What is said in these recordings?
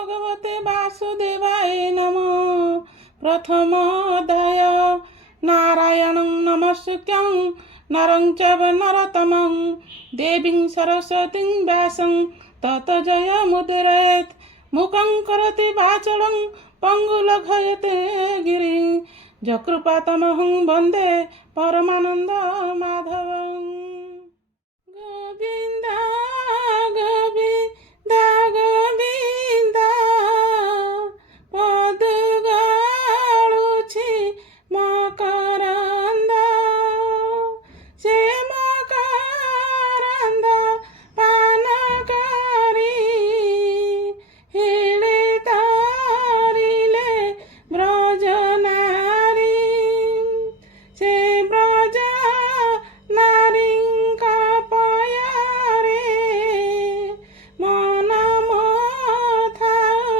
भगवते वासुदेवाय नमः। प्रथम अध्याय। नारायणं नमस्कृत्यं नरं चैव नरोत्तमं देवीं सरस्वतीं व्यासं ततो जयमुदीरयेत्। मूकं करोति वाचालं पङ्गुलङ्घयते गिरिं यत्कृपातमहं वन्दे परमानन्दमाधवम्। गोविन्द गोविन्द गोविन्द पदुगाळुछि मकरन्द से मकरन्द पान करी हिडे तरिले ब्रज नारी से ब्रज नारीଙ୍କ ପୟରେ ମନ ଥାଉ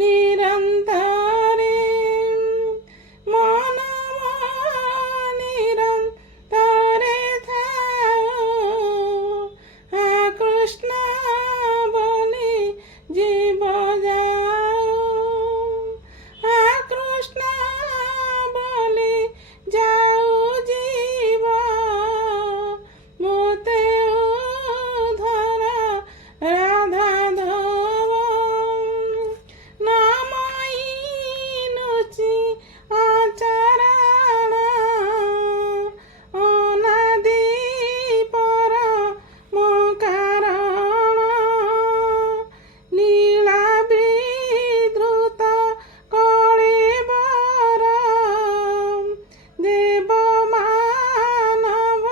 ନିରନ୍ତରେ ମନ ନିରନ୍ତରେ ଥାଉ କୃଷ୍ଣ ବୋଲି ଜୀବ ଯାଉ କୃଷ୍ଣ ବୋଲି ଯାଉ ଜୀବ मोते उधर राधाधव नामईनुचि आचरण अनादि परम कारण लीला विधृत कळेबर देव मानव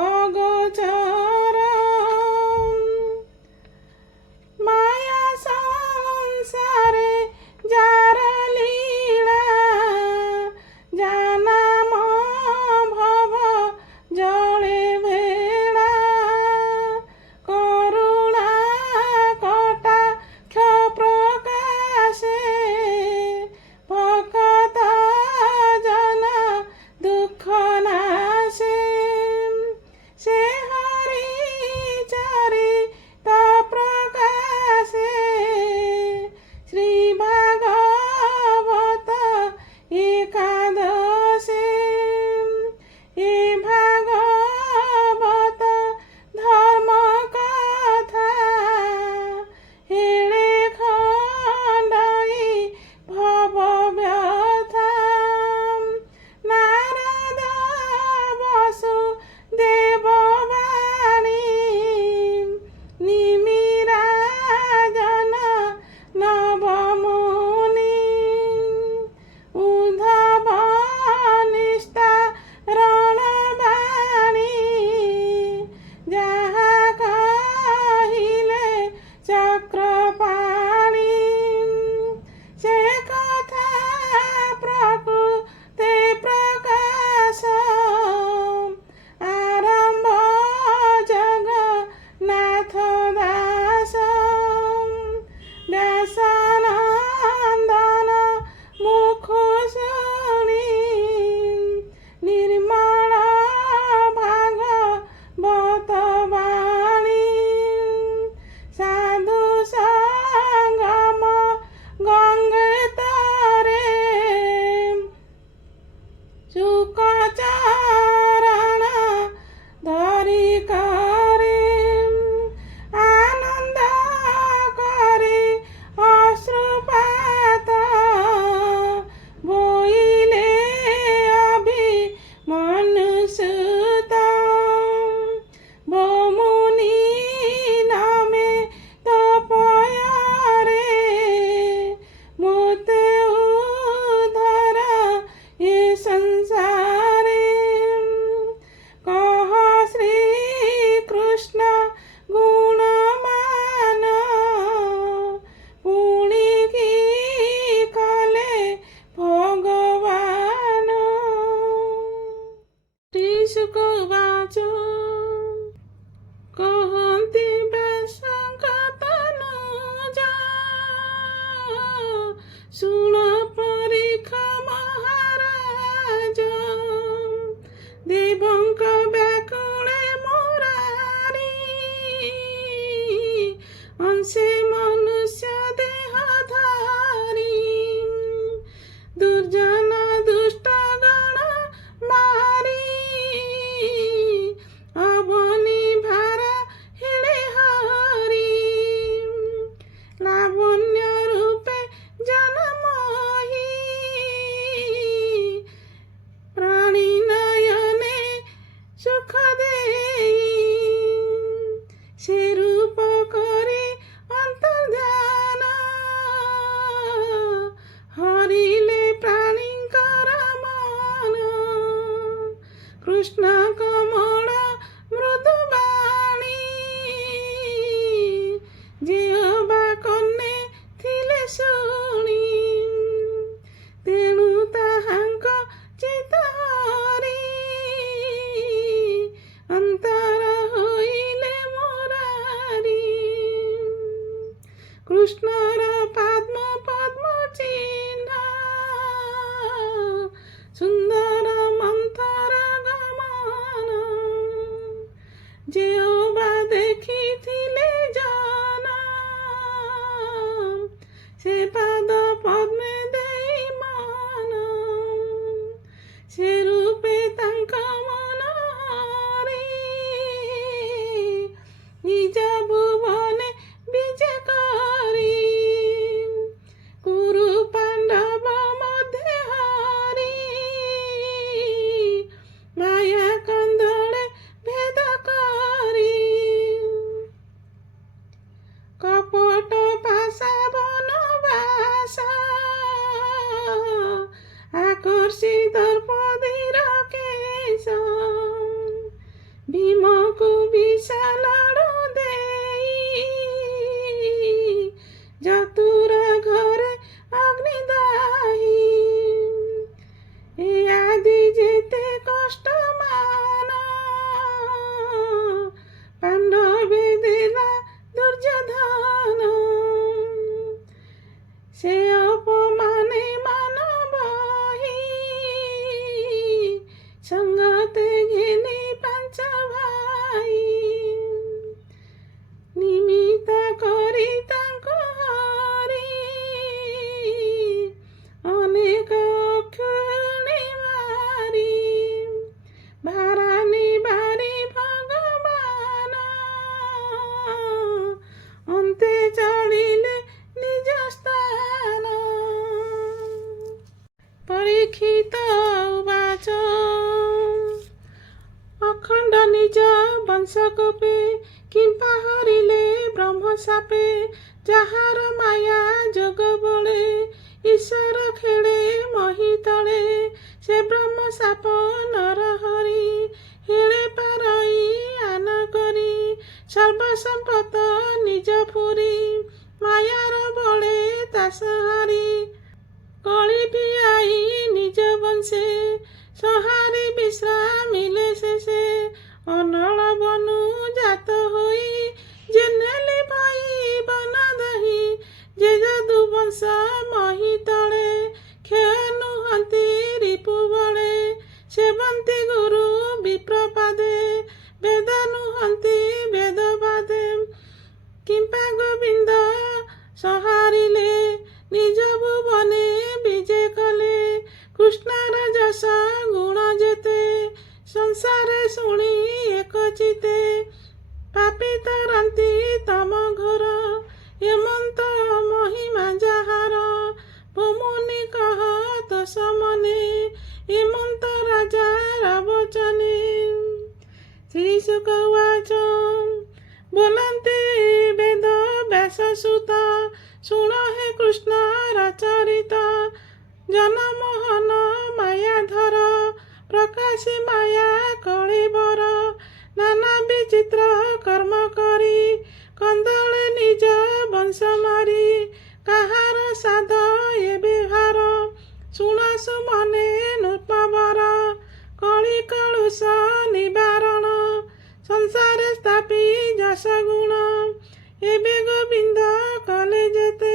अगोचर माया संसारे जार लीला जानाम भव जले भेड़ा करुणा कटाक्ष प्रकाशे भक्त जन दुःख नाशे से हरि चरित प्रकाशे श्री भागवत एकादशे ए भागवत धर्म कथा हेळे खण्डई भव व्यथा नारद वसु देववाणी निमिराजन नवमुनि उद्धव निस्तारणवाणी ଯାହା କହିଲେ ଚକ୍ରପାଣି ସେ କଥା ପ୍ରକୃତେ ପ୍ରକାଶ आरंभ जगन्नाथ दास व्यासानंदन मुख शुणी निर्मल भागवत वाणी साधु କୃଷ୍ଣର ପଦ୍ମ ପଦ୍ମ ଚିହ୍ନ ସୁନ୍ଦର ମନ୍ଥର ଗମନ ଯେହୋବା ଦେଖିଥିଲେ ଜନ ସେ ପାଦ ପଦ୍ମେ ଦେଇ ମନ ସେ ରୂପେ ତାଙ୍କ ମନ ହରି ନିଜ ଭୁବନେ ବିଜେ କରି କୁରୁ ପାଣ୍ଡବ ମଧ୍ୟ ହରି ମାୟା କନ୍ଦଳେ ଭେଦ କରି କପଟ ପାଶା ବନବାସ আকর্ষি দ্রৌপদীর কেশ ভীমকু বিশালড় দেই যতুর ঘরে অগ্নিদাহী এ আদি যেতে কষ্ট মান পাণ্ডবে দেলা দুর্যোধন সে অপমানে মানবহি সঙ্গতে ঘেনি পাঞ্চ ভাই নিমিত করি তাঙ্ক হরি অনেক অক্ষুণি মারি ভারানি বারি ভগবান অন্তে চড়িলে নিজ স্থান পরীক্ষিত উবাচ অখণ্ড নিজ বংশ কোপে কিম্পা হরিলে ব্রহ্ম সাপে যাহার মায়া যোগ বলে ঈশ্বর খেଳେ মহি তଳେ সে ব্রহ্ম সাপ নর হরি হেଳେ পারই আন করি সর্বসম্পত নিজ পুরী মায়ার বলে তাস হারি কলি ভিআই নিজ বংশে সহারি বিশ্রামিলে শেষে অনল বনু জাত হই জেনেলি ভাই বন দহি যে যদু বংশ মহি তଳେ ক্ষয় নুহନ୍ତି রিপু বଳେ সেবନ୍ତି গুরু বিপ্রপাদে বেদ নুহନ୍ତି বেদবাদে কিম্পা গোবিন্দ সহারিলে নিজ ভুবনে বিজে কলে কৃষ্ণর যশ গুণ যেতে সংসারে শুনি একচিতে পাপি তরন্তি তম ঘোর হেমন্ত মহিমা যাহার ভূমুনি কহ তোষ মনে হেমন্ত রাজার বচনে শ্রী শুক উবাচ बोलते वेद व्यास सुत शुण हे कृष्ण रचरित जनमोहन मायाधर प्रकाशी माया कलिबर नाना विचित्र कर्म करी कंदले निज वंश मारी काहार साध ए व्यवहार शुणसु मने नृपवर कଳି कलुष निवारण संसारे स्थापी যশ গুণ এবে গোবিন্দ কলে যেতে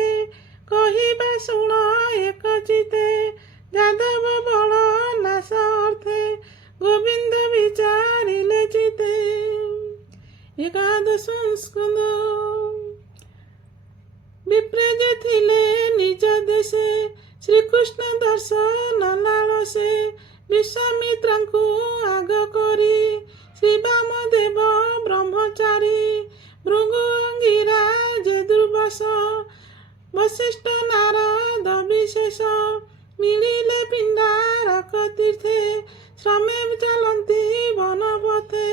কহিবা শুণ একচিতে যাদব বল নাশ অর্থে গোবিন্দ বিচারিলে চিতে একাদশ স্কন্ধ বিপ্রে যে থিলে নিজ দেশে শ্রীকৃষ্ণ দর্শନ লাଳସେ ବିଶ୍ୱାମିତ୍ରଙ୍କୁ ଆଗ କରି ଶ୍ରୀ ବାମଦେବ ବ୍ରହ୍ମଚାରୀ ଭୃଗୁ ଅଙ୍ଗିରା ଯେ ଦୁର୍ବାସ ବଶିଷ୍ଠ ନାରଦ ବିଶେଷ ମିଳିଲେ ପିଣ୍ଡାରକ ତୀର୍ଥେ ଶ୍ରମେ ଚାଲନ୍ତି ବନପଥେ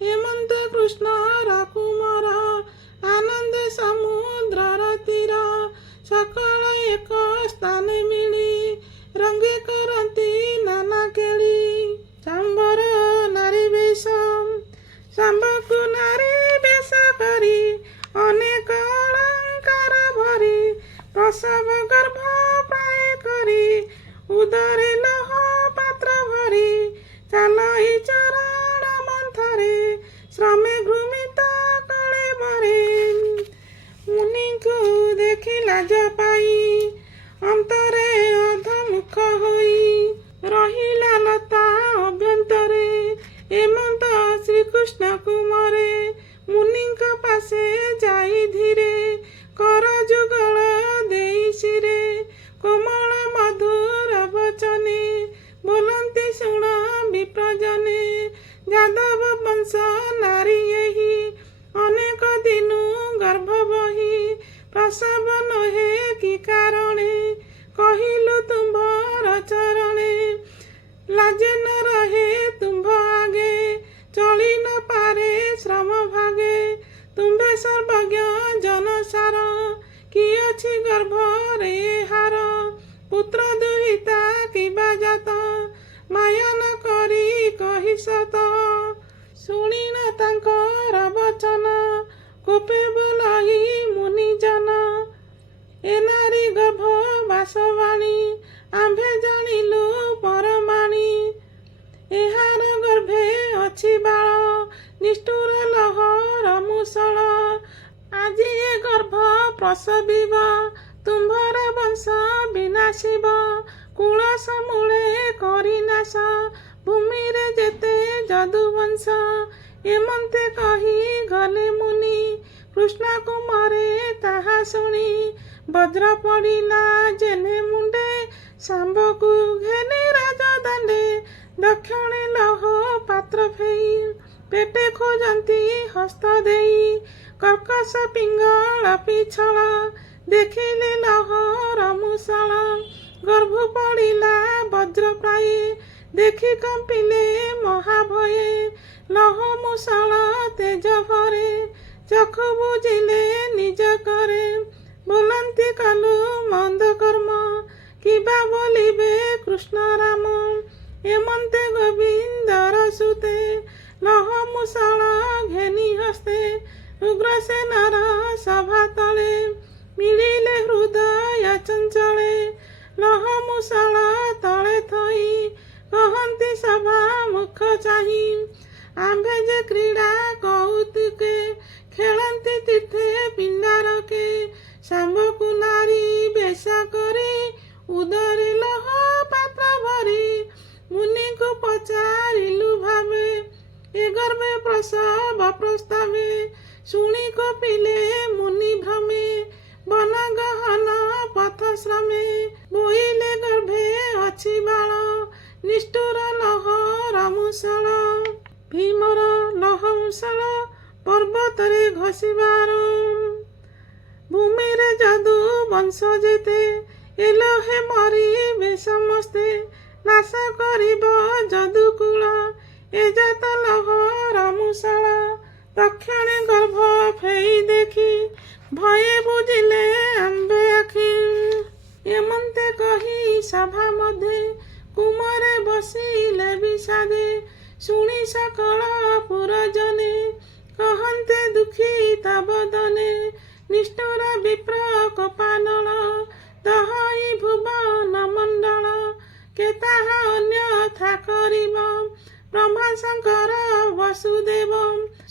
ହେମନ୍ତ କୃଷ୍ଣର କୁମାର ଆନନ୍ଦ ସମୁଦ୍ରର ତୀର ସକଳ ଏକ ସ୍ଥାନେ ମିଳି ରଙ୍ଗେ କରନ୍ତି ନାନା କେଳି ସାମ୍ବର ନାରୀ ବେଶ ସାମ୍ବକୁ ନାରୀ ବେଶ କରି ଅନେକ ଅଳଙ୍କାର ଭରି ପ୍ରସବ ଗର୍ଭ ପ୍ରାୟ କରି ଉଦରେ ଲହ ପାତ୍ର ଭରି ଚାଲଇ ଚରଣ ମନ୍ଥରେ ଶ୍ରମେ ଘୃମିତ କଳେ ବରେ ମୁନିଙ୍କୁ ଲାଜ ପାଇ ଅନ୍ତରେ ଅଧମୁଖ ହୋଇ ରହିଲା ଲତା ଅଭ୍ୟନ୍ତରେ ଏମନ୍ତ ଶ୍ରୀକୃଷ୍ଣ କୁମରେ ମୁନିଙ୍କ ପାଶେ ଯାଇ ଧୀରେ କର ଯୁଗଳ ଦେଇ ଶିରେ କୋମଳ ମଧୁର ବଚନେ ବୋଲନ୍ତି ଶୁଣ ବିପ୍ରଜନେ ଯାଦବ ବଂଶ ନାରୀ ଏହି ଅନେକ ଦିନୁ ଗର୍ଭ ବହି ପ୍ରସବ ନୁହେଁ କି କାରଣେ କହିଲୁ ତୁମ୍ଭର ଚରଣେ ଲାଜେ ନ ରହେ ତୁମ୍ଭ ଆଗେ ଚଳି ନ ପାରେ ଶ୍ରମ ଭାଗେ ତୁମ୍ଭେ ସର୍ବଜ୍ଞ ଜନସାର କି ଅଛି ଗର୍ଭରେ ହାର ପୁତ୍ର ଦୁହିତା କିବା ଜାତ ମାୟା ନ କରି କହି ସତ ଶୁଣିନ ତାଙ୍କର ବଚନ କୋପେ ବୋଲାଇ ମୁନିଜନ ଏ ନାରୀ ଗର୍ଭ ବାସବାଣୀ ଆମ୍ଭେ ଜାଣିଲୁ ପରମାଣୀ ଏହାର ଗର୍ଭେ ଅଛି ବାଳ ନିଷ୍ଠୁର ଲହର ମୁଷଳ ଆଜି ଏ ଗର୍ଭ ପ୍ରସବିବ ତୁମ୍ଭର ବଂଶ ବିନାଶିବ କୁଳ ସମୂଳେ କରି ନାଶ ଭୂମିରେ ଯେତେ ଯଦୁବଂଶ ଏମନ୍ତେ କହି ଗଲେ ମୁନି କୃଷ୍ଣ କୁମରେ ତାହା ଶୁଣି ବଜ୍ର ପଡ଼ିଲା ଜେନେ ମୁଣ୍ଡେ ଶାମ୍ବକୁ ଘେନି ରାଜଦାଣ୍ଡେ ଦକ୍ଷିଣେ ଲହ ପାତ୍ର ଫେଇ ପେଟେ ଖୋଜନ୍ତି ହସ୍ତ ଦେଇ କର୍କଶ ପିଙ୍ଗଳ ପିଛଳ ଦେଖିଲେ ଲହର ମୁଷଳ ଗର୍ଭ ପଡ଼ିଲା ବଜ୍ର ପ୍ରାୟେ ଦେଖି କମ୍ପିଲେ ମହାଭୟେ ଲହ ମୁଷଳ ତେଜ ଭରେ ଚକ୍ଷୁ ବୁଝିଲେ ନିଜ କରେ ବୋଲନ୍ତି କଲୁ ମନ୍ଦ କର୍ମ କିବା ବୋଲିବେ କୃଷ୍ଣ ରାମ ଏମନ୍ତେ ଗୋବିନ୍ଦର ସୁତେ ଲହ ମୁଷଳ ଘେନି ହସ୍ତେ ଉଗ୍ରସେନର ସଭା ତଳେ ମିଳିଲେ ହୃଦୟ ଚଞ୍ଚଳେ ଲହ ମୁଷଳ ତଳେ ଥୋଇ କହନ୍ତି ସଭା ମୁଖ ଚାହିଁ ଆମ୍ଭେ ଯେ କ୍ରୀଡ଼ା କୌତୁକେ ଖେଳନ୍ତି ତୀର୍ଥେ ପିଣ୍ଡାରକେ ଶାମ୍ବକୁ ନାରୀ ବେଶ କରି ଉଦରେ ଲହ ପାତ୍ର ଭରି ମୁନିଙ୍କୁ ପଚାରିଲୁ ଭାବେ ଏ ଗର୍ଭେ ପ୍ରସବ ପ୍ରସ୍ତାବେ ଶୁଣି କପିଲେ ମୁନି ଭ୍ରମେ ବନ ଗହନ ପଥ ଶ୍ରମେ ବୋଇଲେ ଗର୍ଭେ ଅଛି ବାଳ ନିଷ୍ଠୁର ଲହର ମୁଷଳ ଭୀମର ଲହ ମୁଷଳ ପର୍ବତରେ ଘଷିବାର ଭୂମିରେ ଯଦୁ ବଂଶ ଯେତେ ଏଲୋହେ ମରିବେ ସମସ୍ତେ ନାଶ କରିବ ଯଦୁକୁଳ ଏ ଜାତ ଲହର ମୁଷଳ ତକ୍ଷଣେ ଗର୍ଭ ଫେଇ ଦେଖି ଭୟେ ବୁଝିଲେ ଆମ୍ଭେ ଆଖି ଏମନ୍ତେ କହି ସଭା ମଧ୍ୟେ କୁମରେ ବସିଲେ ବିଷାଦେ ଶୁଣି ସକଳ ପୁରଜନେ କହନ୍ତେ ଦୁଃଖିତ ବଦନେ ନିଷ୍ଠୁର ବିପ୍ର କୋପାନଳ ତହଇ ଭୁବନ ମଣ୍ଡଳ କେ ତାହା ଅନ୍ୟଥା କରିବ ବ୍ରହ୍ମା ଶଙ୍କର ବସୁଦେବ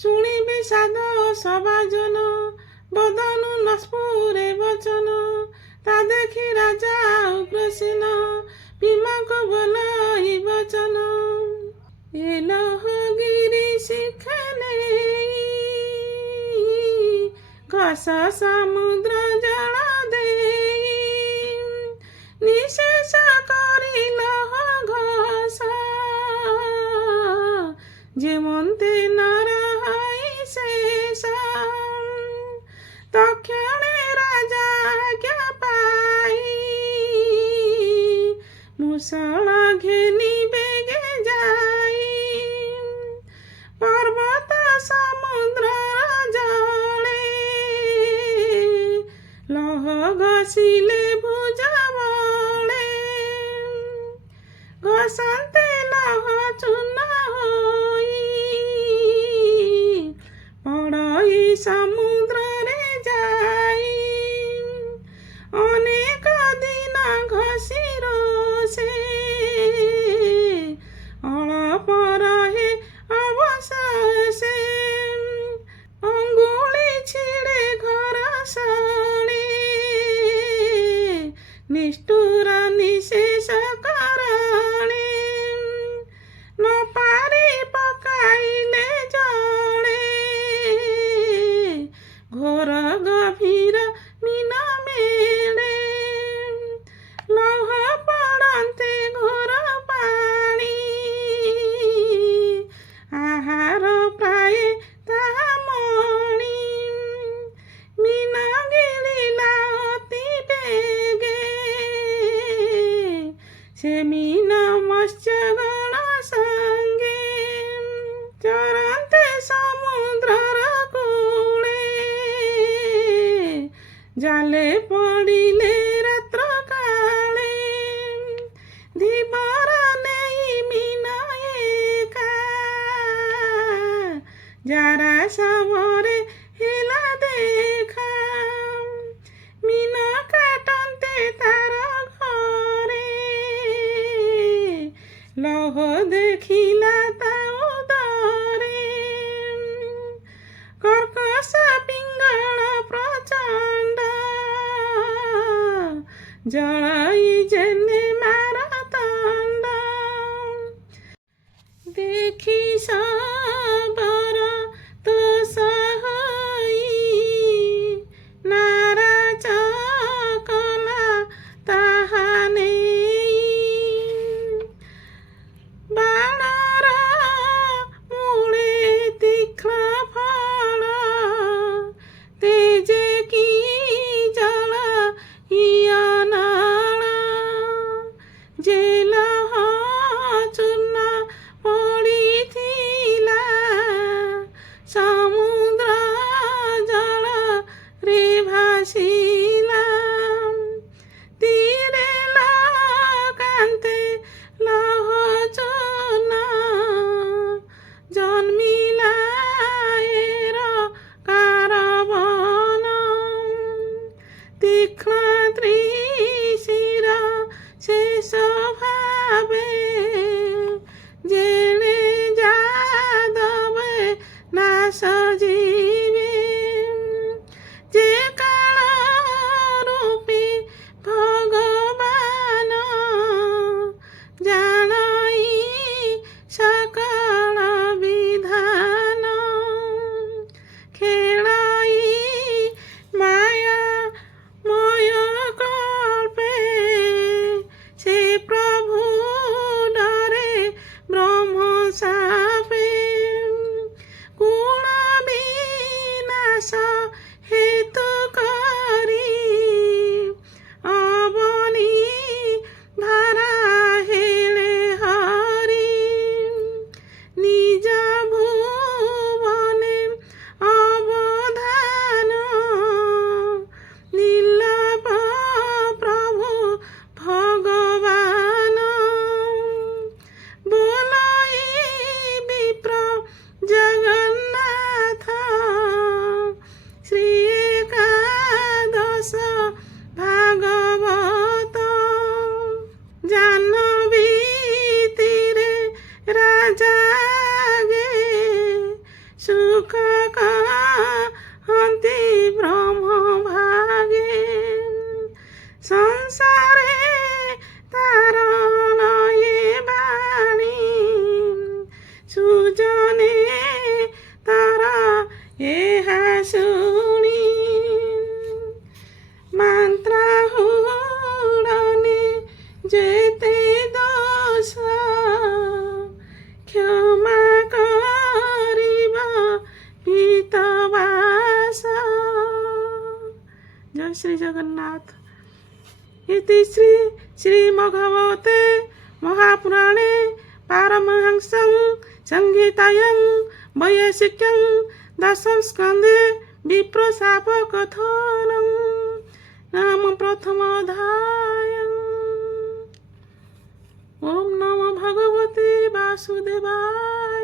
ଶୁଣି ବିଷାଦ ସଭାଜନ ବଦନୁ ନସ୍ଫୁରେ ବଚନ ତା ଦେଖି ରାଜା ଉଗ୍ରସେନ ଭୀମକୁ ବୋଲାଇ ବଚନ ଏ ଲହଗିରି ଶିଖା ନେଇ ଘସ ସମୁଦ୍ର ଜଳ ଦେଇ ନିଶେଷ କରି ଲହ ଘସ ଯେମନ୍ତେ ନର ହଇ ଶେଷ ତକ୍ଷଣେ ରାଜା ଆଜ୍ଞା ପାଇ ମୁଷଳ ଘେନି ବେগে ଯାଇ ପର୍ବତ ସମୁଦ୍ର ଜଳେ ଲହ ଘଷିଲେ ଭୁଜ ବଳେ ଘଷନ୍ତେ ଲହ ଚୂନ ହୋଇ ପଡ଼ଇ ସମୁଦ୍ରରେ ଯାଇ ଅନେକ ଦିନ ଘଷି ରୋଷେ ଅଳପ ରହେ ଅବଶେଷେ ଅଙ୍ଗୁଳି ଛିଡ଼େ ଘର ସଳେ ମଲେ ପଡ଼ିଲେ ରାତ୍ର କାଳେ ଧୀବର ନେଇ ମିନ ଏକା ଯାରା ସମରେ ହେଲା ଦେଖା ମିନ କାଟନ୍ତେ ତାର ଘରେ ଲହ ଦେଖିଲା ତା ଉଦରେ କର୍କଶ ପିଙ୍ଗଳ ପ୍ରଚଣ୍ଡ ଜଳଇ ଯେନେ ମାରତଣ୍ଡ ଦେଖି ସବର ତ ସହଇ ନାରାଜ କଲା ତାହା ନେଇ ବାଣର ମୂଳେ ତୀକ୍ଷ୍ଣ ଫଳ ତେଜେ କି ଜଳ ହିୟନାଳ ଜେଲହ ଚୂର୍ଣ୍ଣ ପଡ଼ିଥିଲା ସମୁଦ୍ର ଜଳରେ ଭାସିଲା ତୀରେ ଲଗାନ୍ତେ ଲହ ଚୂର୍ଣ୍ଣ ଜନ୍ମିଲା ଏର କାରବନ ତୀକ୍ଷ୍ଣ ତ୍ରିଶିର ଶେଷ ଭାବେ ଯେଣେ ଯାଦବେ ନାଶ ଯିବେ ଯେ କାଳ ରୂପୀ ଭଗବାନ ଜାଣଇ ସକଳ ବିଧାନ ଖେଳଇ ମାୟା ମୟ କଳ୍ପେ ସେ ପ୍ରଭୁ ଡରେ ବ୍ରହ୍ମ ସାପେ କୁଳ ବିନାଶ ହେତୁ କରି ଅବନି ଭାରା ହେଳେ ହରି ନିଜ ଭୁବନେ ଅବଧାନ ନିର୍ଲପ ପ୍ରଭୁ ଭଗବାନ ବୋଲଇ ବିପ୍ର ଜଗନ୍ନାଥ ଶ୍ରୀ ଏକାଦଶ ଭାଗବତ ଜାହ୍ନବୀ ତୀରେ ରାଜା গে ସୁଖ କହନ୍ତି ବ୍ରହ୍ମ ଭାଗେ ସଂସାରେ ତାରଣ ଏ ବାଣୀ ସୁଜନେ ତାର ଏହା ଶୁଣି ମନ୍ତ୍ରାହୁଡ଼ନେ ଯେତେ ଦୋଷ କ୍ଷମା କରିବ ପିତବାସ। ଜୟ ଶ୍ରୀ ଜଗନ୍ନାଥ। इति श्री श्रीमद्भागवते महापुराणे पारमहंस्यां संहितायां वैयासिक्यां दशम स्कन्धे विप्रशापकथनं नाम प्रथमोऽध्यायः। ओम नमो भगवते वासुदेवाय।